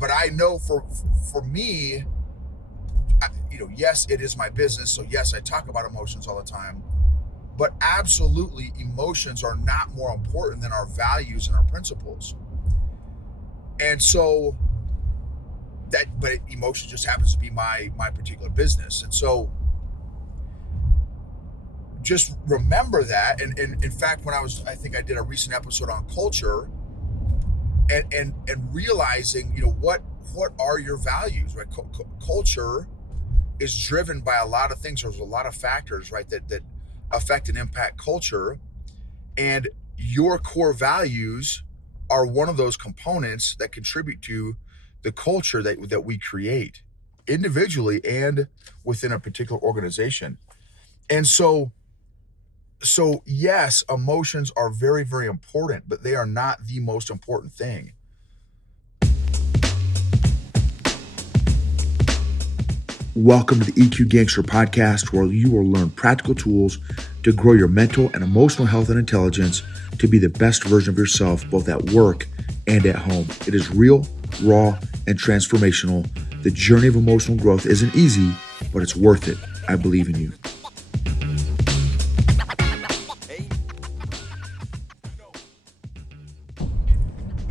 but I know for me, yes, it is my business. So yes, I talk about emotions all the time, but absolutely emotions are not more important than our values and our principles. And so but emotion just happens to be my particular business. And so just remember that. And in fact, I think I did a recent episode on culture and realizing, what are your values, right? Culture is driven by a lot of things. There's a lot of factors, right, that affect and impact culture. And your core values are one of those components that contribute to the culture that we create individually and within a particular organization. And so yes, emotions are very, very important, but they are not the most important thing. Welcome to the EQ Gangster podcast, where you will learn practical tools to grow your mental and emotional health and intelligence to be the best version of yourself, both at work and at home. It is real, raw, and transformational. The journey of emotional growth isn't easy, but it's worth it. I believe in you.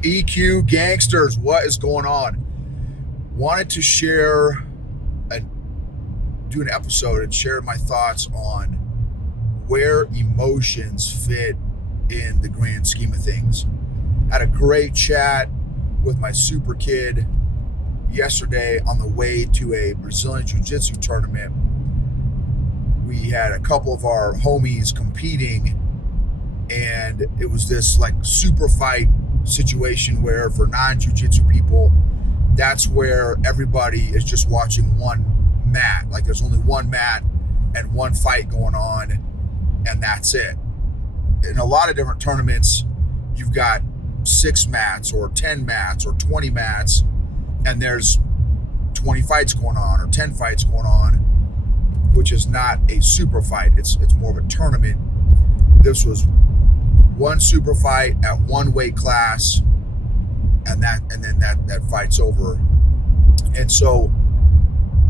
EQ Gangsters, what is going on? Wanted to do an episode and share my thoughts on where emotions fit in the grand scheme of things. Had a great chat with my super kid yesterday on the way to a Brazilian Jiu-Jitsu tournament. We had a couple of our homies competing, and it was this like super fight situation where for non-Jiu-Jitsu people, that's where everybody is just watching one mat. Like there's only one mat and one fight going on, and that's it. In a lot of different tournaments, you've got 6 mats or 10 mats or 20 mats, and there's 20 fights going on or 10 fights going on, which is not a super fight. It's more of a tournament. This was one super fight at one weight class, and then that fight's over. And so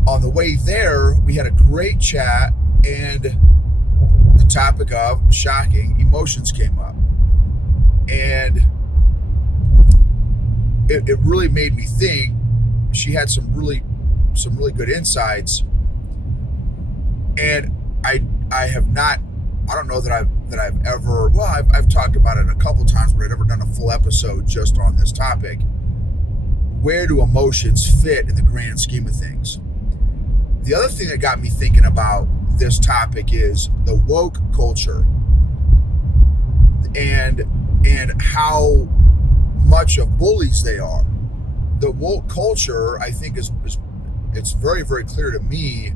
on the way there, we had a great chat, and the topic of shocking emotions came up. And it really made me think. She had some really good insights. And I don't know that I've ever, well, I've talked about it a couple times, but I've never done a full episode just on this topic. Where do emotions fit in the grand scheme of things? The other thing that got me thinking about this topic is the woke culture and how much of bullies they are. The woke culture, I think, it's very, very clear to me,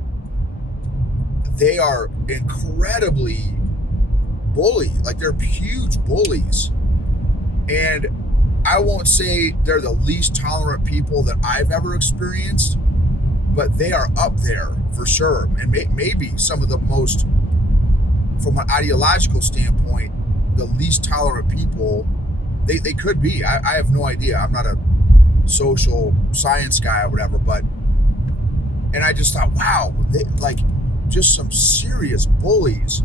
they are incredibly bully. Like they're huge bullies. And I won't say they're the least tolerant people that I've ever experienced, but they are up there for sure. And maybe some of the most, from an ideological standpoint, the least tolerant people they could be. I have no idea. I'm not a social science guy or whatever, and I just thought, wow, they like just some serious bullies.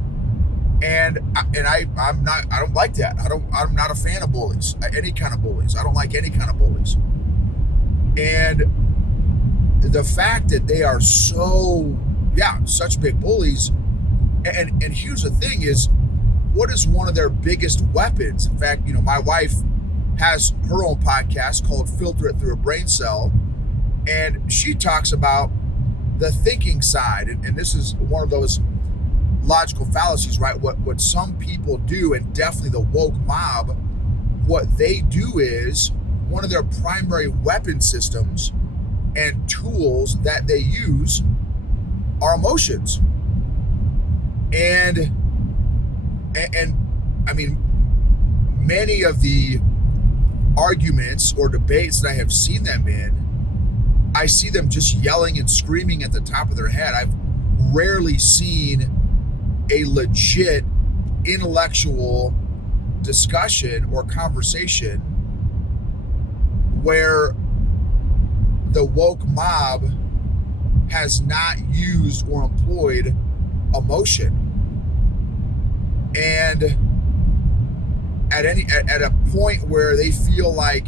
And I don't like that. I'm not a fan of bullies, any kind of bullies. I don't like any kind of bullies. And the fact that they are such big bullies, and here's the thing is, what is one of their biggest weapons? In fact, my wife has her own podcast called Filter It Through a Brain Cell, and she talks about the thinking side, and this is one of those logical fallacies, right? What some people do, and definitely the woke mob, what they do is one of their primary weapon systems and tools that they use are emotions. And I mean, many of the arguments or debates that I have seen them in, I see them just yelling and screaming at the top of their head. I've rarely seen a legit intellectual discussion or conversation where the woke mob has not used or employed emotion. And at a point where they feel like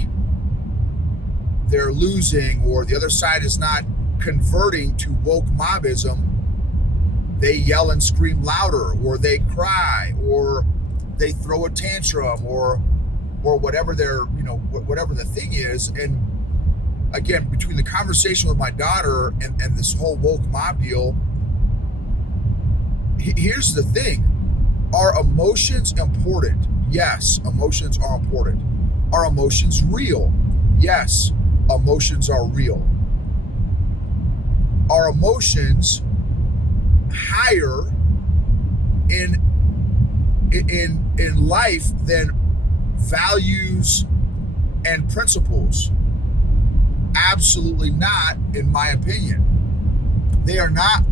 they're losing or the other side is not converting to woke mobism, they yell and scream louder, or they cry, or they throw a tantrum, or whatever their, whatever the thing is. And again, between the conversation with my daughter and this whole woke mob deal, here's the thing. Are emotions important? Yes, emotions are important. Are emotions real? Yes, emotions are real. Are emotions higher in life than values and principles? Absolutely not, in my opinion. They are not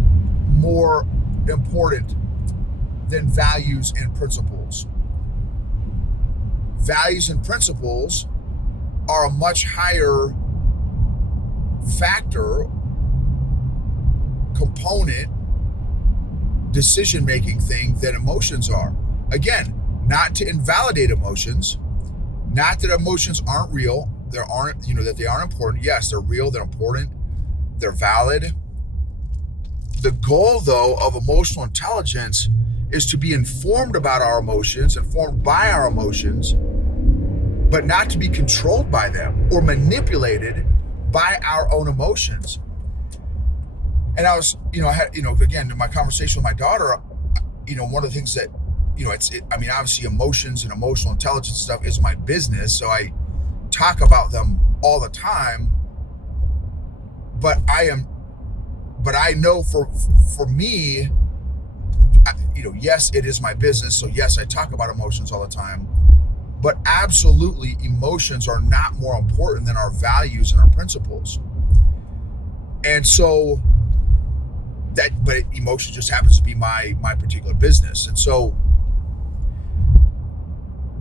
more important than values and principles. Values and principles are a much higher factor, component, decision-making thing than emotions are. Again, not to invalidate emotions, not that emotions aren't real, that they aren't important. Yes, they're real, they're important, they're valid. The goal, though, of emotional intelligence is to be informed about our emotions, informed by our emotions, but not to be controlled by them or manipulated by our own emotions. And I was, I had, again, in my conversation with my daughter, one of the things that, obviously emotions and emotional intelligence stuff is my business. So I talk about them all the time, but I know for me, yes, it is my business. So yes, I talk about emotions all the time, but absolutely emotions are not more important than our values and our principles. And so but emotion just happens to be my particular business. And so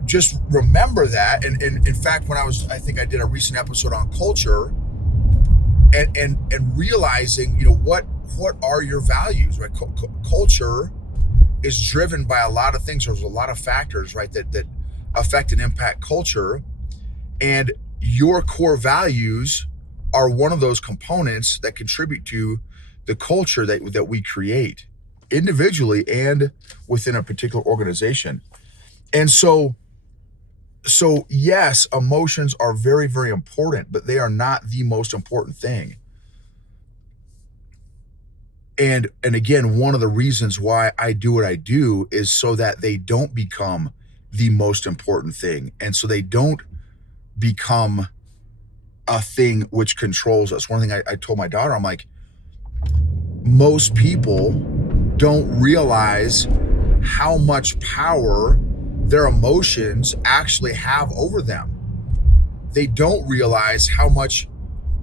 just remember that. And in fact, when I think I did a recent episode on culture and realizing, what are your values, right? Culture is driven by a lot of things. There's a lot of factors, right, that affect and impact culture. And your core values are one of those components that contribute to the culture that we create individually and within a particular organization. And so yes, emotions are very, very important, but they are not the most important thing. And again, one of the reasons why I do what I do is so that they don't become the most important thing. And so they don't become a thing which controls us. One thing I told my daughter, I'm like, most people don't realize how much power their emotions actually have over them. They don't realize how much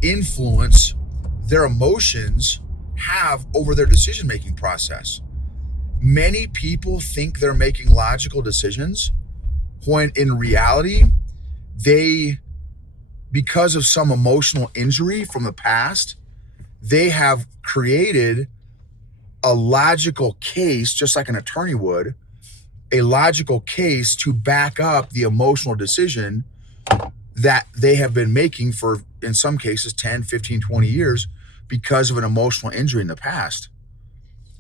influence their emotions have over their decision-making process. Many people think they're making logical decisions when in reality, because of some emotional injury from the past, they have created a logical case, just like an attorney would, a logical case to back up the emotional decision that they have been making for, in some cases, 10, 15, 20 years because of an emotional injury in the past.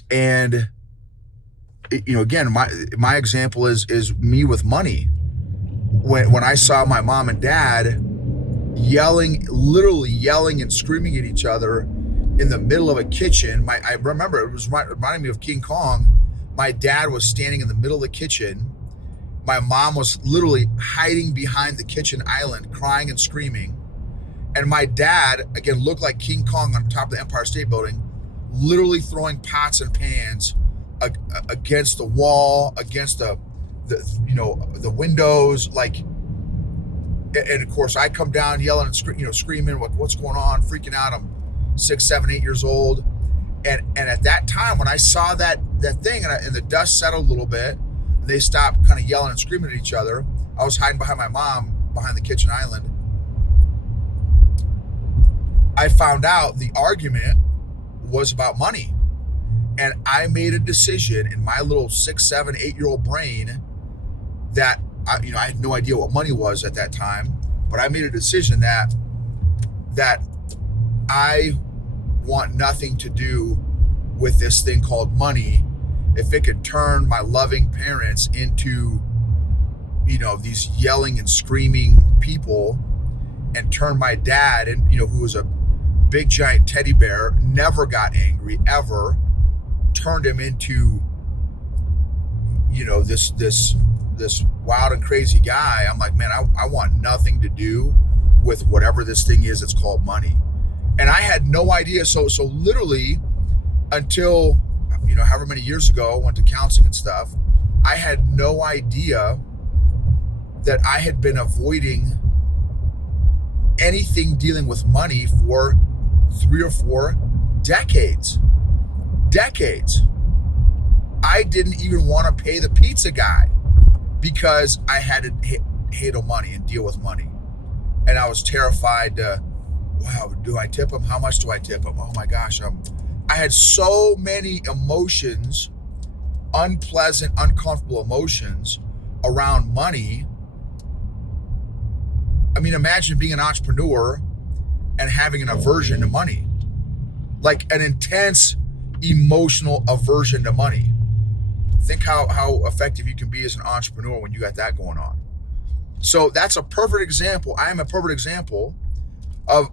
And, again, my example is me with money. When I saw my mom and dad literally yelling and screaming at each other in the middle of a kitchen. I remember it was reminding me of King Kong. My dad was standing in the middle of the kitchen. My mom was literally hiding behind the kitchen island, crying and screaming. And my dad, again, looked like King Kong on top of the Empire State Building, literally throwing pots and pans against the wall, against the windows, like. And of course, I come down yelling and screaming, what's going on, freaking out. I'm 6, 7, 8 years old, and at that time when I saw that thing and the dust settled a little bit, and they stopped kind of yelling and screaming at each other, I was hiding behind my mom behind the kitchen island. I found out the argument was about money. And I made a decision in my little 6, 7, 8-year-old brain that I had no idea what money was at that time, but I made a decision that I want nothing to do with this thing called money. If it could turn my loving parents into, these yelling and screaming people, and turn my dad, and who was a big giant teddy bear, never got angry ever, turned him into, this wild and crazy guy. I'm like, man, I want nothing to do with whatever this thing is that's called money. And I had no idea. So literally until, however many years ago, I went to counseling and stuff, I had no idea that I had been avoiding anything dealing with money for 3 or 4 decades. I didn't even want to pay the pizza guy because I had to handle money and deal with money. And I was terrified wow, do I tip him? How much do I tip him? Oh my gosh. I had so many emotions, unpleasant, uncomfortable emotions around money. I mean, imagine being an entrepreneur and having an aversion to money, like an intense emotional aversion to money. Think how effective you can be as an entrepreneur when you got that going on. So that's a perfect example. I am a perfect example of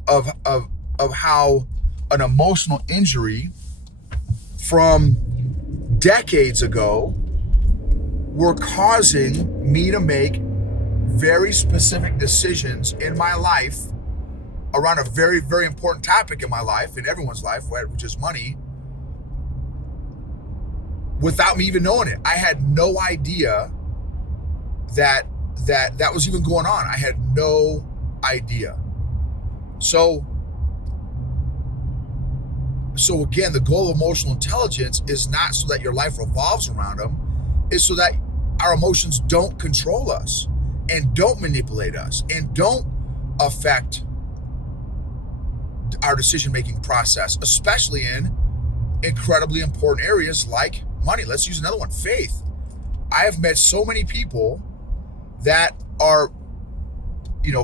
how an emotional injury from decades ago were causing me to make very specific decisions in my life around a very, very important topic in my life, in everyone's life, which is money, without me even knowing it. I had no idea that was even going on. I had no idea. So again, the goal of emotional intelligence is not so that your life revolves around them, is so that our emotions don't control us and don't manipulate us and don't affect our decision-making process, especially in incredibly important areas like money. Let's use another one, faith. I have met so many people that are,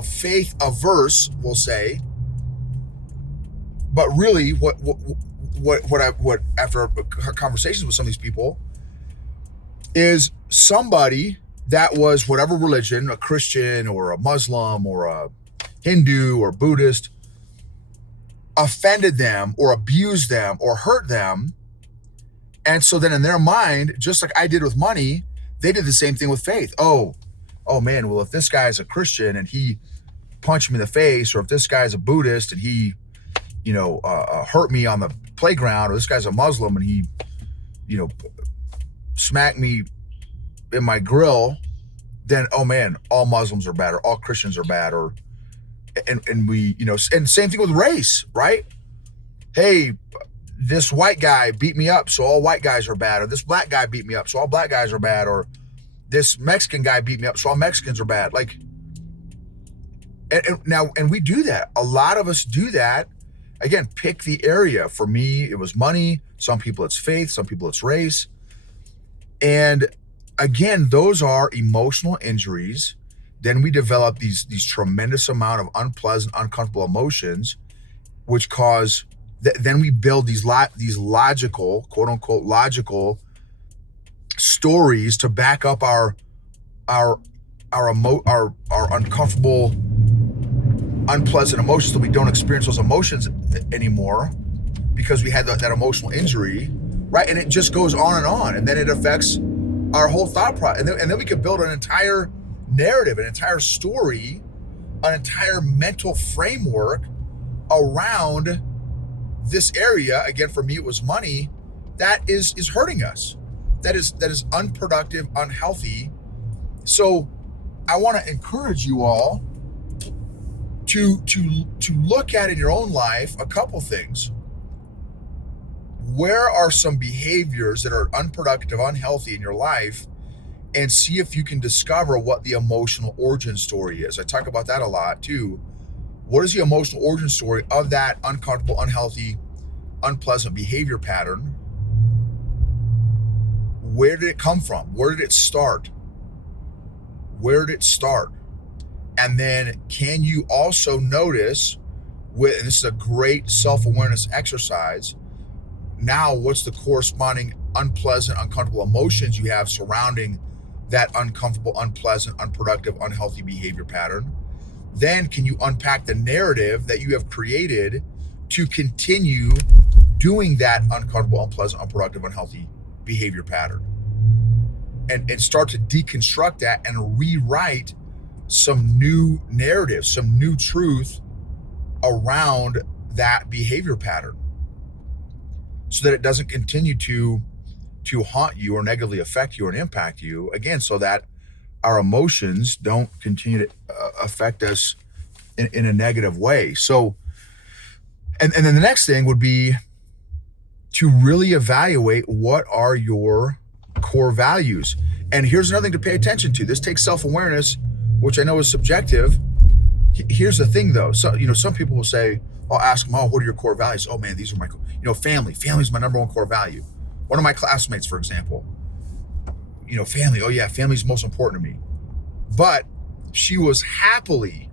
faith averse, we'll say, but really what after conversations with some of these people is somebody that was whatever religion, a Christian or a Muslim or a Hindu or Buddhist, offended them or abused them or hurt them. And so then in their mind, just like I did with money, they did the same thing with faith. Oh man, well, if this guy's a Christian and he punched me in the face, or if this guy's a Buddhist and he, hurt me on the playground, or this guy's a Muslim and he, smacked me in my grill, then, oh man, all Muslims are bad or all Christians are bad, and we, and same thing with race, right? Hey, this white guy beat me up, so all white guys are bad, or this black guy beat me up, so all black guys are bad, or this Mexican guy beat me up, so all Mexicans are bad. Like, and we do that. A lot of us do that. Again, pick the area. For me, it was money. Some people it's faith. Some people it's race. And again, those are emotional injuries. Then we develop these tremendous amount of unpleasant, uncomfortable emotions, which cause. Then we build these logical, quote unquote, logical stories to back up our uncomfortable, unpleasant emotions, so we don't experience those emotions anymore because we had that emotional injury, right? And it just goes on, and then it affects our whole thought process. And then we could build an entire narrative, an entire story, an entire mental framework around this area. Again, for me, it was money that is hurting us. That is unproductive, unhealthy. So I want to encourage you all to look at in your own life a couple things. Where are some behaviors that are unproductive, unhealthy in your life, and see if you can discover what the emotional origin story is. I talk about that a lot too. What is the emotional origin story of that uncomfortable, unhealthy, unpleasant behavior pattern? Where did it come from? Where did it start? Where did it start? And then can you also notice, and this is a great self-awareness exercise, now what's the corresponding unpleasant, uncomfortable emotions you have surrounding that uncomfortable, unpleasant, unproductive, unhealthy behavior pattern? Then can you unpack the narrative that you have created to continue doing that uncomfortable, unpleasant, unproductive, unhealthy behavior pattern? And start to deconstruct that and rewrite some new narrative, some new truth around that behavior pattern, so that it doesn't continue to haunt you or negatively affect you or impact you, again, so that our emotions don't continue to affect us in a negative way. So, and then the next thing would be to really evaluate what are your core values. And here's another thing to pay attention to. This takes self-awareness, which I know is subjective. Here's the thing though. So, some people will say, I'll ask them, what are your core values? Oh man, these are my, family. Family is my number one core value. One of my classmates, for example, family. Oh yeah, family's most important to me. But she was happily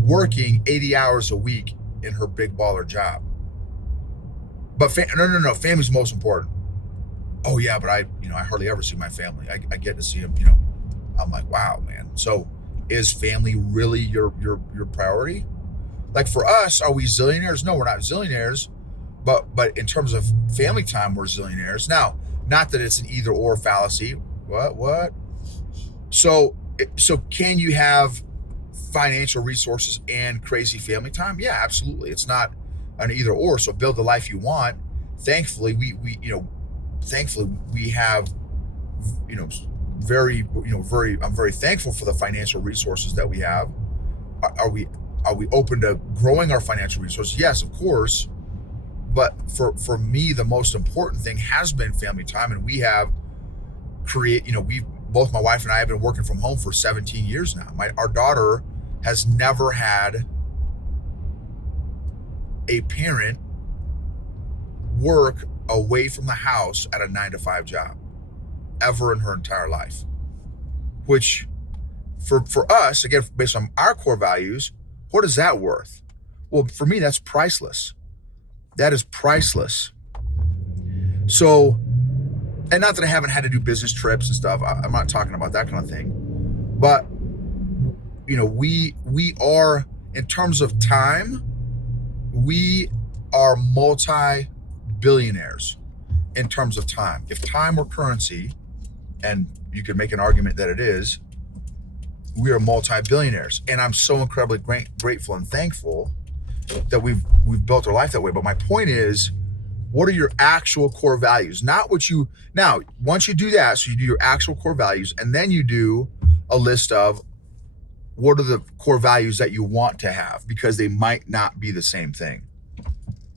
working 80 hours a week in her big baller job. But no, family's most important. Oh yeah, but I hardly ever see my family. I get to see them, I'm like, wow, man. So is family really your priority? Like for us, are we zillionaires? No, we're not zillionaires. But in terms of family time, we're zillionaires. Now, not that it's an either or fallacy. What? So can you have financial resources and crazy family time? Yeah, absolutely. It's not an either or. So build the life you want. Thankfully, we have, I'm very thankful for the financial resources that we have. Are we open to growing our financial resources? Yes, of course. But for me, the most important thing has been family time. And we have both my wife and I have been working from home for 17 years now. Our daughter has never had a parent work away from the house at a 9-to-5 job ever in her entire life, which for us, again, based on our core values, what is that worth? Well, for me, that's priceless. That is priceless. So, and not that I haven't had to do business trips and stuff. I'm not talking about that kind of thing, but we are, in terms of time, we are multi-billionaires in terms of time. If time were currency, and you could make an argument that it is, we are multi-billionaires. And I'm so incredibly grateful and thankful that we've built our life that way. But my point is, what are your actual core values? Not what you, now, once you do that, so you do your actual core values, and then you do a list of what are the core values that you want to have, because they might not be the same thing.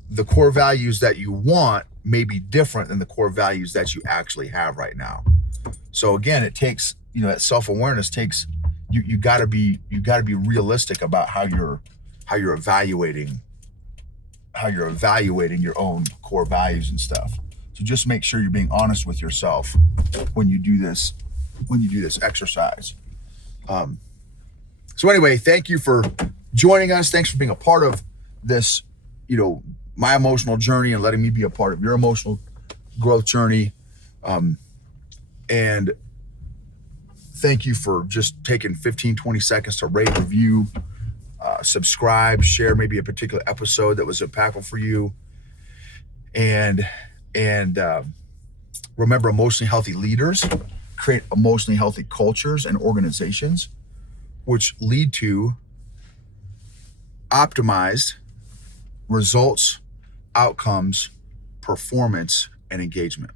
The core values that you want may be different than the core values that you actually have right now. So again, it takes, that self-awareness takes, you gotta be realistic about how you're evaluating your own core values and stuff. So just make sure you're being honest with yourself when you do this exercise. So anyway, thank you for joining us. Thanks for being a part of this, my emotional journey, and letting me be a part of your emotional growth journey. And thank you for just taking 15, 20 seconds to rate, review, subscribe, share maybe a particular episode that was impactful for you. And remember, emotionally healthy leaders create emotionally healthy cultures and organizations, which lead to optimized results, outcomes, performance, and engagement.